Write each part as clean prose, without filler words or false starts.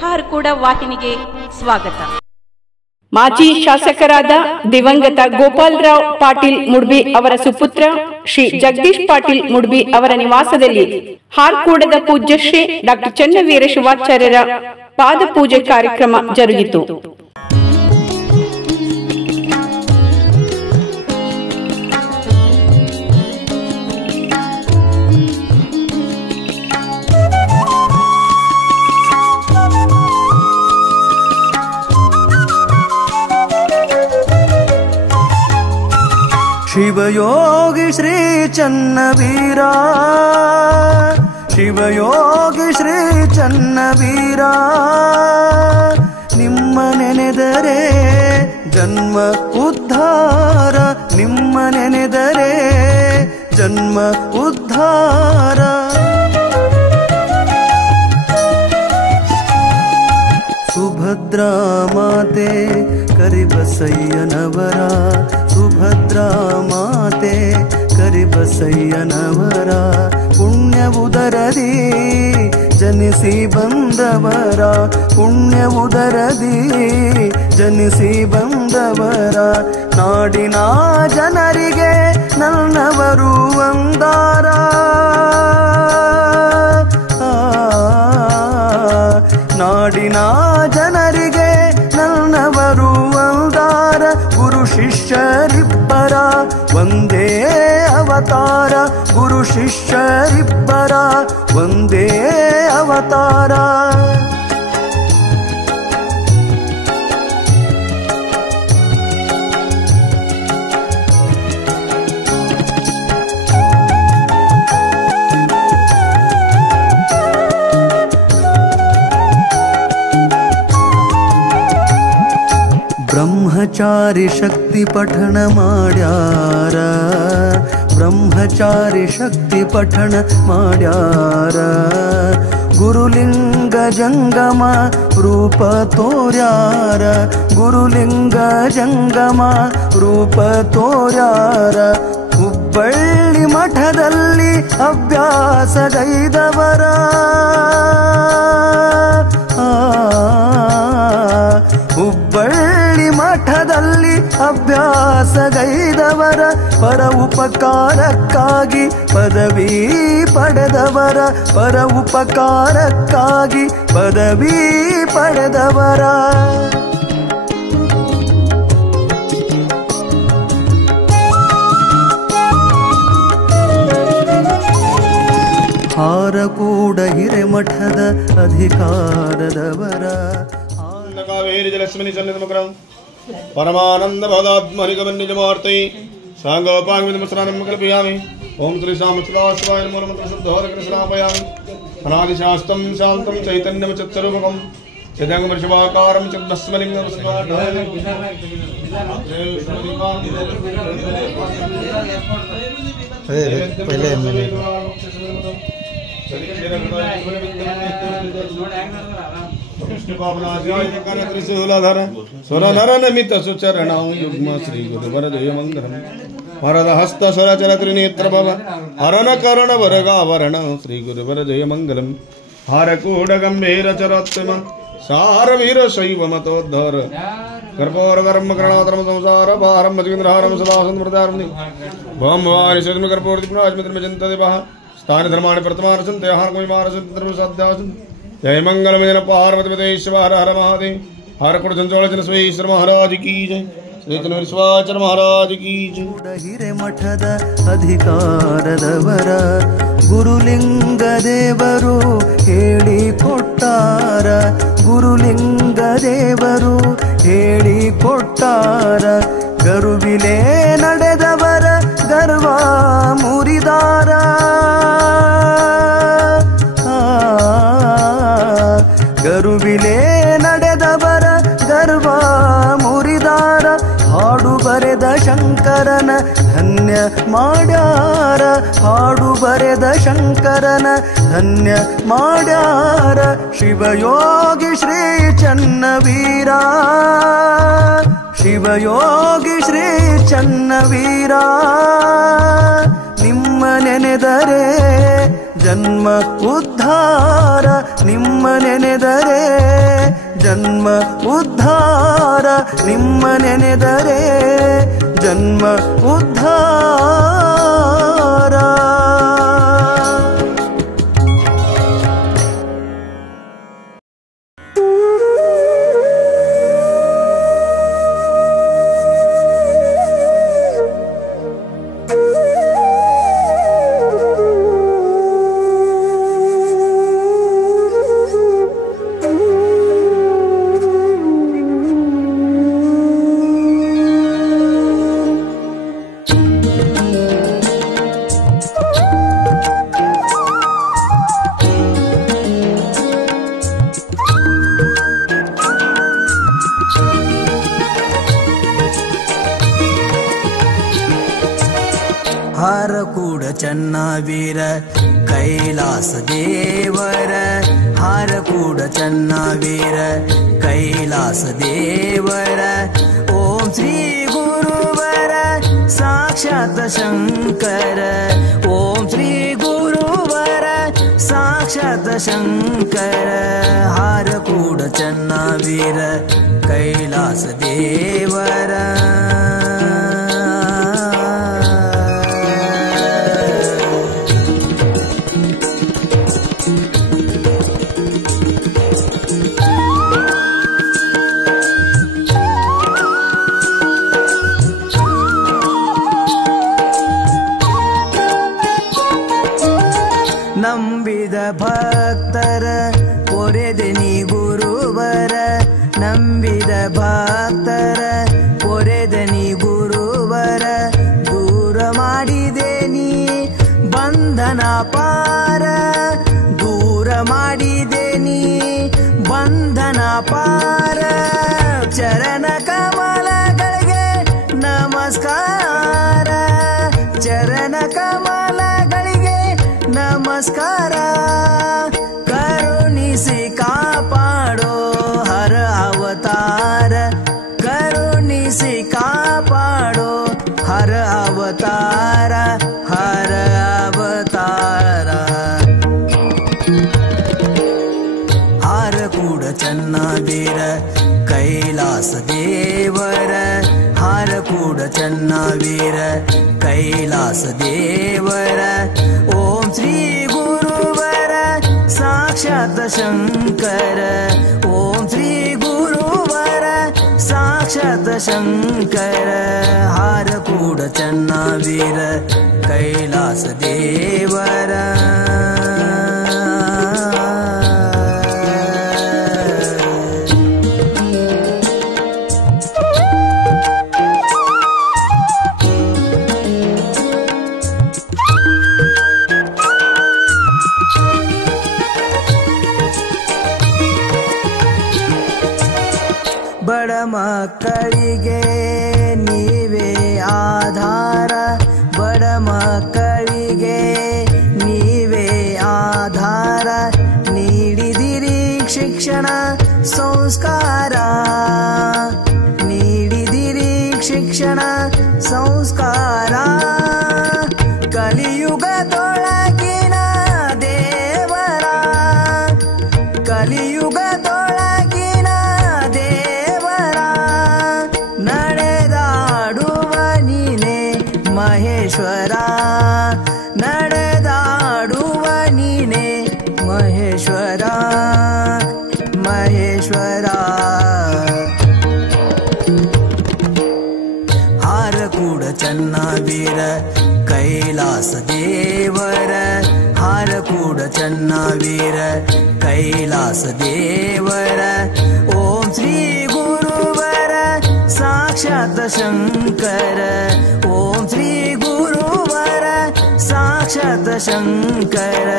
ಹಾರ್ಕೂಡ ವಾಹಿನಿಗೆ ಸ್ವಾಗತ. ಮಾಜಿ ಶಾಸಕರಾದ ದಿವಂಗತ ಗೋಪಾಲರಾವ್ ಪಾಟೀಲ್ ಮುಡ್ಬಿ ಅವರ ಸುಪುತ್ರ ಶ್ರೀ ಜಗದೀಶ್ ಪಾಟೀಲ್ ಮುಡ್ಬಿ ಅವರ ನಿವಾಸದಲ್ಲಿ ಹಾರ್ಕೂಡದ ಪೂಜ್ಯ ಶ್ರೀ ಡಾಕ್ಟರ್ ಚನ್ನವೀರ ಶಿವಾಚಾರ್ಯರ ಪಾದಪೂಜೆ ಕಾರ್ಯಕ್ರಮ ಜರುಗಿತು. ಶಿವಯೋಗಿ ಶ್ರೀ ಚನ್ನವೀರ, ಶಿವಯೋಗಿ ಶ್ರೀ ಚನ್ನವೀರ, ನಿಮ್ಮ ನೆನೆದರೆ ಜನ್ಮ ಉದ್ಧಾರ, ನಿಮ್ಮ ನೆನೆದರೆ ಜನ್ಮ ಉದ್ಧಾರ. ಸುಭದ್ರಾ ಮಾತೆ ಕರಿಬಸಯ್ಯನವರ, ಸುಭದ್ರಾ ಮಾತೆ ಕರಿಬಸಯ್ಯನವರ ಪುಣ್ಯ ಉದರದಿ ಜನಿಸಿ ಬಂದವರ, ಪುಣ್ಯ ಉದರದಿ ಜನಿಸಿ ಬಂದವರ, ನಾಡಿನ ಜನರಿಗೆ ನನ್ನವರು ಒಂದಾರ. ನಾಡಿನ ಜನರಿಗೆ ನನ್ನವರು ಒಂದಾರ, ಗುರು ಶಿಷ್ಯರಿಬ್ಬರ ಒಂದೇ ಅವತಾರ, ಗುರು ಶಿಷ್ಯರಿಬ್ಬರ ಒಂದೇ ಅವತಾರ. ಬ್ರಹ್ಮಚಾರಿ ಶಕ್ತಿ ಪಠಣ ಮಾಡ್ಯಾರ, ಬ್ರಹ್ಮಚಾರಿ ಶಕ್ತಿ ಪಠಣ ಮಾಡ್ಯಾರ, ಗುರುಲಿಂಗ ಜಂಗಮ ರೂಪ ತೋರ್ಯಾರ, ಗುರುಲಿಂಗ ಜಂಗಮ ರೂಪ ತೋರ್ಯಾರ. ಹುಬ್ಬಳ್ಳಿ ಮಠದಲ್ಲಿ ಅಭ್ಯಾಸಗೈದವರ, ಹುಬ್ಬಳ್ಳಿ ಮಠದಲ್ಲಿ ಅಭ್ಯಾಸಗೈದವರ, ಪರ ಉಪಕಾರಕ್ಕಾಗಿ ಪದವಿ ಪಡೆದವರ, ಪರ ಉಪಕಾರಕ್ಕಾಗಿ ಪದವಿ ಪಡೆದವರ. ಹಾರಕೂಡ ಹಿರೇಮಠದ ಅಧಿಕಾರದವರ, ಕಾವೇರಿ ಜಲಸ್ಮಿನಿ ಸನ್ನಿಧಮಕರಂ ಪರಮಾನಂದ ಭಗವದ್ಮನಿಗಮನ್ನಿಜಮಾರ್ತೈ ಸಾಂಗೋಪಾಂಗಮಿದಮಸ್ರಾನಂ ಕಲ್ಪಯಾಮಿ. ಓಂ ಶ್ರೀ ಸಾಮಸ್ವಾಯ ಮೂಲಮಂತ್ರ ಶುದ್ಧೋದಕ ಶ್ರಾಪಯಾಮಿ. ಅನಾದಿಶಾಸ್ತ್ರಂ ಶಾಂತಂ ಚೈತನ್ಯಮಚತ್ಸ್ವರೂಪಕಂ ಚಿದಂಗಮರ್ಷವಾಕಾರಂ ಚಿದ್ಭಸ್ಮಲಿಂಗಂ ಸ್ವರನರನಮಿತ ಸುಚರಣಂ ಯುಗ್ಮ ಶ್ರೀ ಗುರುವರ ಜಯ ಮಂಗಲಂ. ವರದ ಹಸ್ತ ಸ್ವರಚರ ತ್ರಿನೇತ್ರ ಭವ ಹರಣ ಕರ್ಣ ವರಗಾವರಣ ಶ್ರೀ ಗುರುವರ ಜಯ ಮಂಗಲಂ. ಹಾರಕೂಡ ಗಂಭೀರ ಚರೋತ್ತಮ ಸಾರ ವೀರ ಶೈವ ಮತೋದ್ಧಾರ ಕರ್ಪೂರ ಕರ್ಮ ಕರ್ಣಾತರಮ ಸಂಸಾರ ಭಾರಂ ಮಜೇಂದ್ರಹಾರಂ ಸದಾ ಸಂಸ್ಮೃತಾರಂ. ಭಂ ಭವಾನಿ ಶ್ರೀ ಕರ್ಪೂರ ದಿಪ್ರಾಜ್ಮಿತ್ರಮಜಂತ ದೇವಃ ಸ್ಥಾನ ಧರ್ಮಾಣಿ ಪ್ರಥಮಾರಸಂತೆ ಹಾರ್ಕವಿಮಾರಸಂತೆ ಧರ್ಮಸಾಧ್ಯಾಸಂತೆ. जय मंगल जन पार्वती शिव हर हर महादेव. हारकुड़ चंचोल जन श्वेश्वर महाराज की जय. श्री विश्वाचर महाराज की जय. ಹಿರೇಮಠದ ಅಧಿಕಾರದವರ ಗುರುಲಿಂಗ ದೇವರು ಹೇಳಿ ಕೊಟ್ಟಾರ, ಗುರುಲಿಂಗ ದೇವರು ಹೇಳಿ ಕೊಟ್ಟಾರ. ಗರುವಿಲೆ ನಡೆದವರ ಗರ್ವ ಮುರಿದಾರ, ಗರುವಿಲೆ ನಡೆದವರ ಗರ್ವ ಮುರಿದಾರ. ಹಾಡು ಬರೆದ ಶಂಕರನ ಧನ್ಯ ಮಾಡ್ಯಾರ, ಹಾಡು ಬರೆದ ಶಂಕರನ ಧನ್ಯ ಮಾಡ್ಯಾರ. ಶಿವಯೋಗಿ ಶ್ರೀ ಚನ್ನವೀರ, ಶಿವಯೋಗಿ ಶ್ರೀ ಚನ್ನವೀರ, ನಿಮ್ಮ ನೆನೆದರೆ ಜನ್ಮ ಉದ್ಧಾರ ನಿಮ್ಮ ನೆನೆದರೆ, ಜನ್ಮ ಉದ್ಧಾರ ನಿಮ್ಮ ನೆನೆದರೆ, ಜನ್ಮ ಉದ್ಧಾರ. ಹಾರಕೂಡ ಚನ್ನವೀರ ಕೈಲಾಸ ದೇವರ, ಹಾರಕೂಡ ಚನ್ನವೀರ ಕೈಲಾಸ ದೇವರ. ಓಂ ಶ್ರೀ ಗುರುವರ ಸಾಕ್ಷಾತ್ ಶಂಕರ, ಓಂ ಶ್ರೀ ಗುರುವರ ಸಾಕ್ಷಾತ್ ಶಂಕರ. ಹಾರಕೂಡ ಚನ್ನವೀರ ಕೈಲಾಸ ದೇವರ. ನಂಬಿದ ಭಕ್ತರ ಕೊರೆದೆ ನೀ ಗುರುವರ, ನಂಬಿದ ಭಕ್ತರ ಕೊರೆದೆ ನೀ ಗುರುವರ. ದೂರ ಮಾಡಿದೆ ನೀ ಬಂಧನ ಪಾರ, ದೂರ ಮಾಡಿದೆ ನೀ ಬಂಧನ ಪಾರ. ಚರಣ ಕಮಲಗಳಿಗೆ ನಮಸ್ಕಾರ, ಚರಣ ಕಮಲಗಳಿಗೆ ನಮಸ್ಕಾರ. ಕರುಣಿಸಿ ಕಾಪಾಡೋ ಹರ ಅವತಾರ, ಕರುಣಿಸಿ ಕಾಪಾಡೋ ಹರ ಅವತಾರ, ಹರ ಅವತಾರ. ಹಾರಕೂಡ ಚನ್ನವೀರ ಕೈಲಾಸ ದೇವರ, ಹಾರಕೂಡ ಚನ್ನವೀರ ಕೈಲಾಸ ದೇವರ. ಓಂ ಶ್ರೀ ಗುರುವರ ಸಾಕ್ಷಾತ್ ಶಂಕರ, ಓಂ ಶ್ರೀ ಗುರುವರ ಸಾಕ್ಷಾತ್ ಶಂಕರ. ಹಾರಕೂಡ ಚನ್ನವೀರ ಕೈಲಾಸ ದೇವರ. ಬಡ ಮಕ್ಕಳಿಗೆ ನೀವೇ ಆಧಾರ, ಬಡ ಮಕ್ಕಳಿಗೆ ನೀವೇ ಆಧಾರ. ನೀಡಿದಿರಿ ಶಿಕ್ಷಣ ಸಂಸ್ಕಾರ, ನೀಡಿದಿರಿ ಶಿಕ್ಷಣ ಸಂಸ್ಕಾರ. ಕಲಿಯುಗದೊಳಗಿನ ದೇವರ, ಕಲಿಯುಗದೊಳಗಿನ ದೇವರ. ನಡೆದಾಡುವ ನೀನೆ ಮಹೇಶ್ವರ, ನಡೆದಾಡುವ ನೀನೆ ಮಹೇಶ್ವರ, ಮಹೇಶ್ವರ. ಹಾರಕೂಡ ಚನ್ನವೀರ ಕೈಲಾಸ ದೇವರ, ಹಾರಕೂಡ ಚನ್ನವೀರ ಕೈಲಾಸ ದೇವರ. ಓಂ ಶ್ರೀ ಗುರುವರ ಸಾಕ್ಷಾತ್ ಶಂಕರ, ಓಂ ಶ್ರೀ ಗುರುವರ ಸಾಕ್ಷಾತ್ ಶಂಕರ.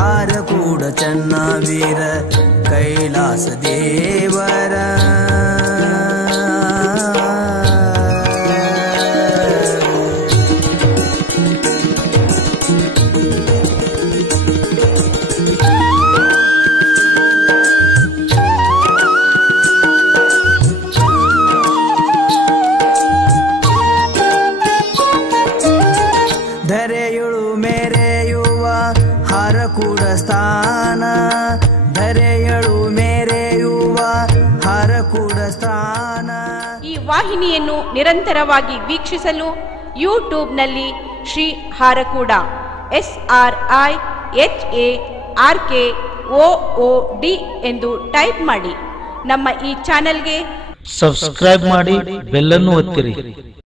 ಹಾರಕೂಡ ಚನ್ನವೀರ ಕೈಲಾಸ ದೇವರ. ಧರೆಯುಳು ಮೆರೆಯುವ ಹರ ದಿನಗಳು ಮೇರೆಯುವ ಹರಕೂಡ ಸ್ಥಾನ. ಈ ವಾಹಿನಿಯನ್ನು ನಿರಂತರವಾಗಿ ವೀಕ್ಷಿಸಲು ಯೂಟ್ಯೂಬ್ನಲ್ಲಿ ಶ್ರೀ ಹಾರಕೂಡ SRIHARKOOD ಎಂದು ಟೈಪ್ ಮಾಡಿ. ನಮ್ಮ ಈ ಚಾನೆಲ್ಗೆ ಸಬ್ಸ್ಕ್ರೈಬ್ ಮಾಡಿ, ಬೆಲ್ ಅನ್ನು ಒತ್ತಿರಿ.